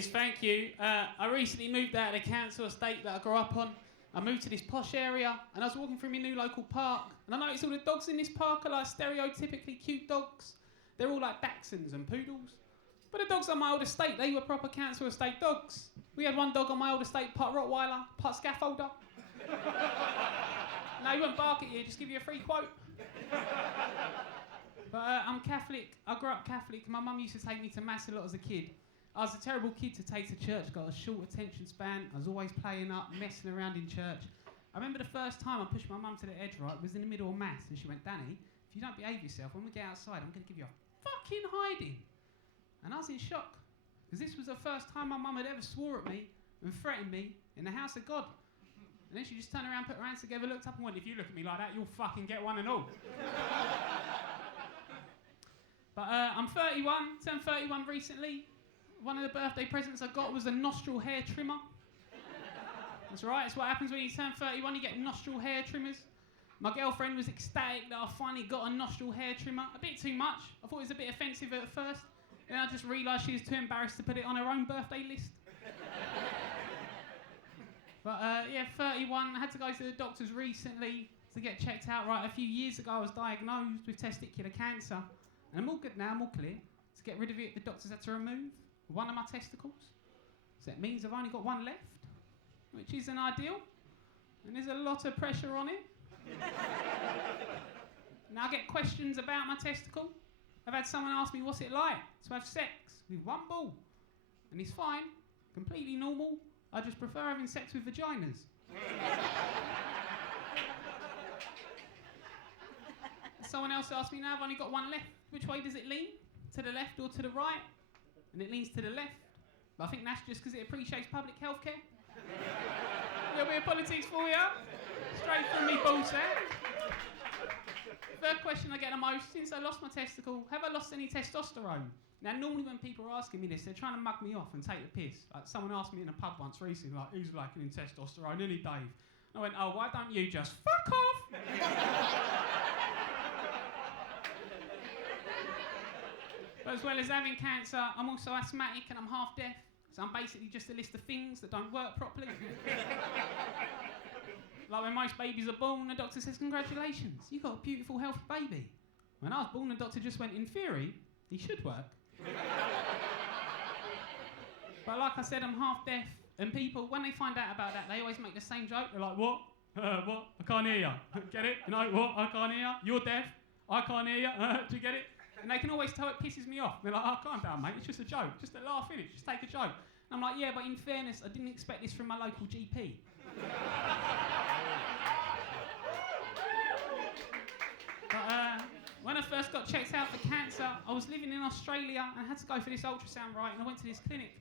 is, thank you. I recently moved out of the council estate that I grew up on. I moved to this posh area and I was walking through my new local park and I noticed all the dogs in this park are like stereotypically cute dogs. They're all like dachshunds and poodles. But the dogs on my old estate, they were proper council estate dogs. We had one dog on my old estate, part Rottweiler, part scaffolder. No, he wouldn't bark at you, just give you a free quote. But I'm Catholic. I grew up Catholic. My mum used to take me to mass a lot as a kid. I was a terrible kid to take to church, got a short attention span. I was always playing up, messing around in church. I remember the first time I pushed my mum to the edge, right, it was in the middle of mass, and she went, Danny, if you don't behave yourself, when we get outside, I'm going to give you a fucking hiding. And I was in shock, because this was the first time my mum had ever swore at me and threatened me in the house of God. And then she just turned around, put her hands together, looked up and went, if you look at me like that, you'll fucking get one and all. But I'm 31, turned 31 recently. One of the birthday presents I got was a nostril hair trimmer. That's right, it's what happens when you turn 31, you get nostril hair trimmers. My girlfriend was ecstatic that I finally got a nostril hair trimmer. A bit too much. I thought it was a bit offensive at first. Then I just realised she was too embarrassed to put it on her own birthday list. But yeah, 31, I had to go to the doctors recently to get checked out. Right, a few years ago I was diagnosed with testicular cancer. And I'm all good now, I'm all clear. To get rid of it, the doctors had to remove one of my testicles. So that means I've only got one left, which isn't ideal. And there's a lot of pressure on it. Now I get questions about my testicle. I've had someone ask me what's it like to have sex with one ball. And it's fine, completely normal. I just prefer having sex with vaginas. Someone else asked me now, I've only got one left. Which way does it lean? To the left or to the right? And it leans to the left. But I think that's just because it appreciates public health care. A little bit of politics for you. Straight from me ballsack. Third question I get the most, since I lost my testicle, have I lost any testosterone? Now, normally when people are asking me this, they're trying to mug me off and take the piss. Like someone asked me in a pub once recently, like, who's lacking in testosterone? Any Dave? I went, oh, why don't you just fuck off? But as well as having cancer, I'm also asthmatic and I'm half deaf. So I'm basically just a list of things that don't work properly. Like when most babies are born, the doctor says, congratulations, you've got a beautiful, healthy baby. When I was born, the doctor just went, in theory, he should work. But like I said, I'm half deaf, and people, when they find out about that, they always make the same joke. They're like, what? What? I can't hear you. Get it? You know, what? I can't hear you. You're deaf. I can't hear you. Do you get it? And they can always tell it pisses me off. They're like, oh, calm down, mate. It's just a joke. Just a laugh in it. Just take a joke. And I'm like, yeah, but in fairness, I didn't expect this from my local GP. But when I first got checked out for cancer, I was living in Australia and I had to go for this ultrasound, right? And I went to this clinic.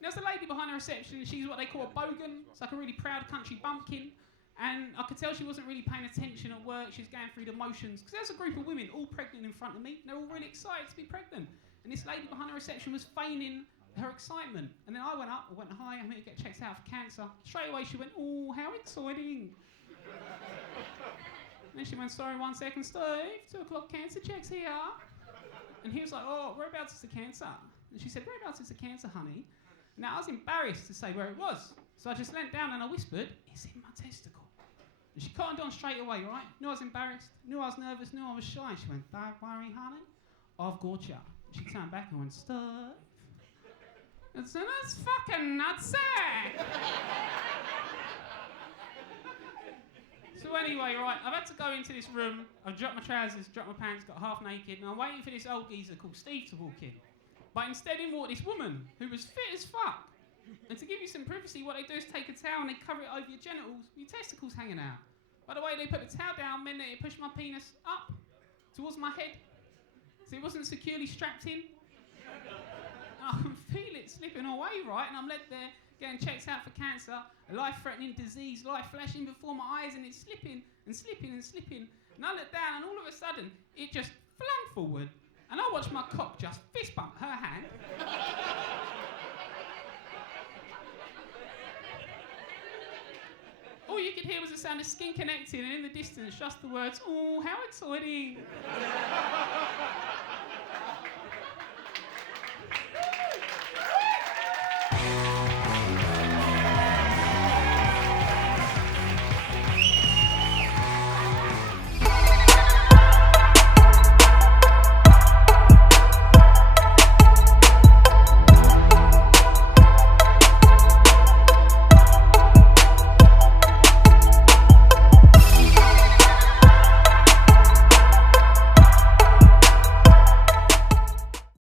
And there was a lady behind the reception, and she's what they call a bogan. It's like a really proud country bumpkin. And I could tell she wasn't really paying attention at work. She was going through the motions. Because there's a group of women all pregnant in front of me. They're all really excited to be pregnant. And this lady behind the reception was feigning her excitement. And then I went up, I went, hi, I'm here to get checked out for cancer. Straight away she went, oh, how exciting. And then she went, sorry, 1 second, Steve, 2 o'clock cancer checks here. And he was like, oh, whereabouts is the cancer? And she said, whereabouts is the cancer, honey? Now I was embarrassed to say where it was. So I just leant down and I whispered, it's in my testicle. And she cottoned on straight away, right? Knew I was embarrassed, knew I was nervous, knew I was shy. She went, don't worry, honey, I've got you. She turned back and went, Steve. And so that's fucking nutsack. So anyway, right, I've had to go into this room, I've dropped my trousers, dropped my pants, got half naked, and I'm waiting for this old geezer called Steve to walk in. But instead in walked this woman who was fit as fuck. And to give you some privacy, what they do is take a towel and they cover it over your genitals, with your testicles hanging out. By the way, they put the towel down, meant that it pushed my penis up towards my head. So it wasn't securely strapped in. And I can feel it slipping away, right? And I'm led there, getting checked out for cancer, a life-threatening disease, life flashing before my eyes, and it's slipping and slipping and slipping. And I look down, and all of a sudden, it just flung forward. And I watched my cock just fist bump her hand. All you could hear was the sound of skin connecting, and in the distance, just the words, oh, how exciting.